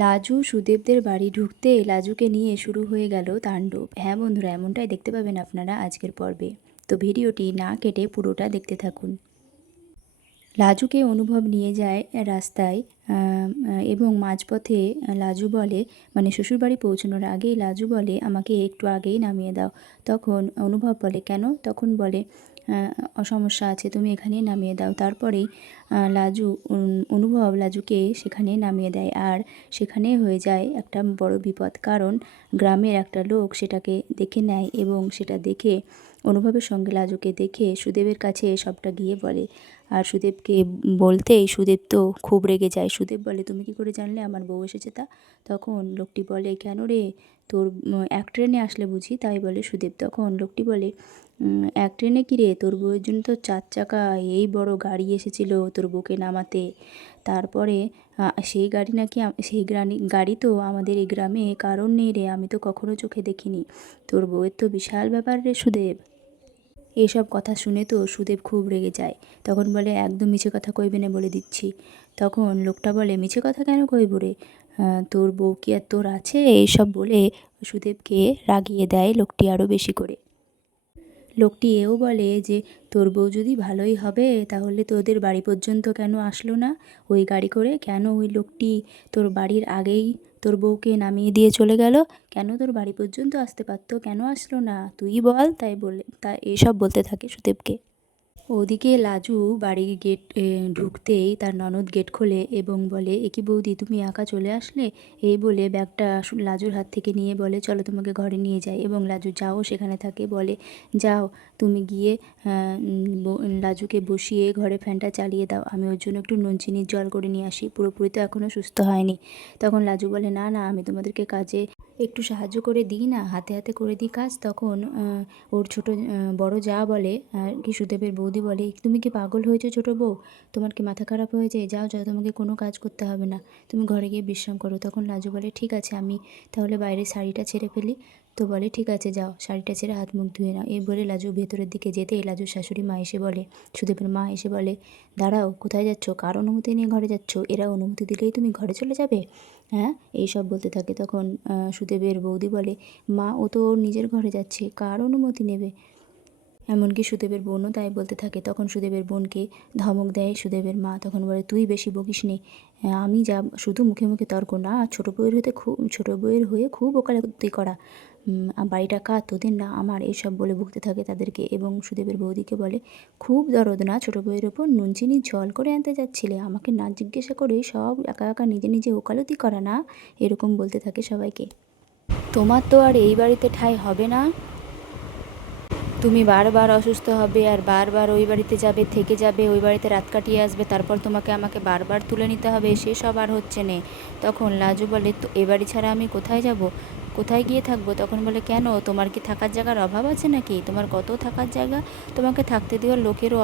লাজু সুদেবদের বাড়ি ঢুকতে লাজুকে নিয়ে শুরু হয়ে গেল তাণ্ডব। হ্যাঁ বন্ধুরা, এমনটাই দেখতে পাবেন আপনারা আজকের পর্বে। তো ভিডিওটি না কেটে পুরোটা দেখতে থাকুন। লাজুকে অনুভব নিয়ে যায় রাস্তায়, এবং মাঝপথে লাজু বলে, মানে শ্বশুরবাড়ি পৌঁছানোর আগেই লাজু বলে আমাকে একটু আগেই নামিয়ে দাও। তখন অনুভব বলে কেন? তখন বলে সমস্যা আছে, তুমি এখানেই নামিয়ে দাও। তারপরেই অনুভব লাজুকে সেখানে নামিয়ে দেয়। আর সেখানে হয়ে যায় একটা বড় বিপদ, কারণ গ্রামের একটা লোক সেটাকে দেখে নেয় এবং সেটা দেখে অনুভবের সঙ্গে লাজুকে দেখে সুদেবের কাছে সবটা গিয়ে বলে। আর সুদেবকে বলতেই সুদেব তো খুব রেগে যায়। সুদেব বলে তুমি কি করে জানলে আমার বউ এসেছে তা? তখন লোকটি বলে কেন রে, তোর এক ট্রেনে আসলে বুঝি? তাই বলে সুদেব। তখন লোকটি বলে এক ট্রেনে কী রে, তোর বউয়ের জন্য তো 4 চাকা এই বড় গাড়ি এসেছিল তোর বউকে নামাতে। তারপরে সেই গাড়ি নাকি সেই গাড়ি তো আমাদের এই গ্রামে কারণ নেই রে, আমি তো কখনো চোখে দেখিনি। তোর বউয়ের তো বিশাল ব্যাপার রে সুদেব। এসব কথা শুনে তো সুদেব খুব রেগে যায়। তখন বলে একদম মিছে কথা কইবে না বলে দিচ্ছি। তখন লোকটা বলে মিছে কথা কেন কইব রে, তোর বউ কি আর তোর আছে? এইসব বলে সুদেবকে রাগিয়ে দেয় লোকটি আরও বেশি করে। লোকটি এও বলে যে তোর বউ যদি ভালোই হবে তাহলে তোদের বাড়ি পর্যন্ত কেন আসলো না ওই গাড়ি করে? কেন ওই লোকটি তোর বাড়ির আগেই তোর বউকে নামিয়ে দিয়ে চলে গেল? কেন তোর বাড়ি পর্যন্ত আসতে পারতো, কেন আসলো না তুই বল? তাই এসব বলতে থাকে সুদেবকে। ওদিকে লাজু বাড়ির গেট ঢুকতেই তার ননদ গেট খোলে এবং বলে এ কি বৌদি, তুমি একা চলে আসলে? এই বলে ব্যাগটা লাজুর হাত থেকে নিয়ে বলে চলো তোমাকে ঘরে নিয়ে যাই। এবং লাজু যাও সেখানে থাকে, বলে যাও তুমি গিয়ে লাজুকে বসিয়ে ঘরে ফ্যানটা চালিয়ে দাও, আমি ওর জন্য একটু নুন চিনির জল করে নিয়ে আসি, পুরোপুরি তো এখনও সুস্থ হয়নি। তখন লাজু বলে না না, আমি তোমাদেরকে কাজে একটু সাহায্য করে দিই না, হাতে হাতে করে দিই কাজ। তখন ওর বড় যা বলে কি সুদেবের বৌদি বলে তুমি কি পাগল হয়েছো ছোটো বউ? তোমার কি মাথা খারাপ হয়েছে? যাও যাও, তোমাকে কোনো কাজ করতে হবে না, তুমি ঘরে গিয়ে বিশ্রাম করো। তখন লাজু বলে ঠিক আছে, আমি তাহলে বাইরে শাড়িটা ছেড়ে ফেলি। তো বলে ঠিক আছে যাও, শাড়িটা ছেড়ে হাত মুখ ধুয়ে নাও। এই বলে লাজু ভেতরের দিকে যেতেই লাজুর শাশুড়ি মা এসে বলে, সুদেবের মা এসে বলে দাঁড়াও, কোথায় যাচ্ছ? কার অনুমতি নিয়ে ঘরে যাচ্ছ? এরা অনুমতি দিলেই তুমি ঘরে চলে যাবে? হ্যাঁ, এইসব বলতে থাকে। তখন সুদেবের বৌদি বলে মা ও তো ওর নিজের ঘরে যাচ্ছে, কার অনুমতি নেবে? এমনকি সুদেবের বোনও তাই বলতে থাকে। তখন সুদেবের বোনকে ধমক দেয় সুদেবের মা। তখন বলে তুই বেশি বকিস নে, আমি যা শুধু মুখে মুখে তর্ক না, ছোটো বউয়ের হয়ে খুব ওকালতি করা, বাড়িটা কার, তোদের না আমার? এইসব বলে বকতে থাকে তাদেরকে। এবং সুদেবের বৌদিকে বলে খুব দরদ না ছোটো বউয়ের ওপর? নুন চিনি জল করে আনতে যাচ্ছিলে, আমাকে না জিজ্ঞাসা করে সব একা একা নিজে নিজে ওকালতি করা না? এরকম বলতে থাকে সবাইকে। তোমার তো আর এই বাড়িতে ঠাঁই হবে না, তুমি বারবার অসুস্থ হবে আর বারবার ওই বাড়িতে যাবে, থেকে যাবে, ওই বাড়িতে রাত কাটিয়ে আসবে, তারপর তোমাকে আমাকে বারবার তুলে নিতে হবে, সেসব আর হচ্ছে না। তখন লাজু বলে তো এ বাড়ি ছাড়া আমি কোথায় যাব, কোথায় গিয়ে থাকবো? তখন বলে কেন, তোমার কি থাকার জায়গার অভাব আছে নাকি? তোমার কত থাকার জায়গা, তোমাকে থাকতে দেওয়ার লোকেরও